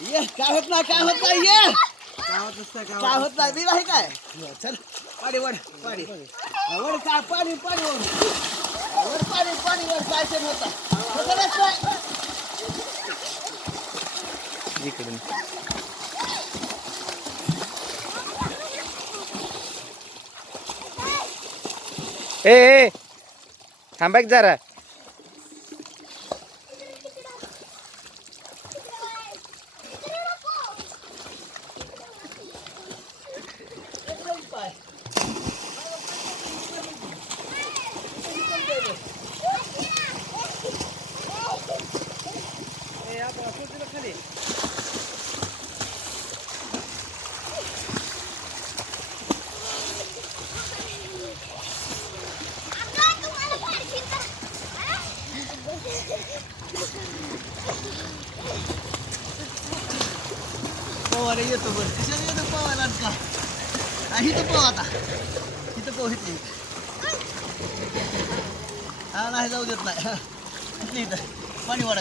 ये काय होत नाही ये काय होत नाही बिल आहे काय चल पाणी वड पाणी वड काय पाणी पाणी वर पाणी वर जायचं नव्हतं इकडून ए थांबा की जरा खाली पोहायला येतो बरं कशाला येतो पोहायला का इथं पोह आता इथं पोह इथे हा नाही जाऊ देत नाही इथं पाणी वाढायचं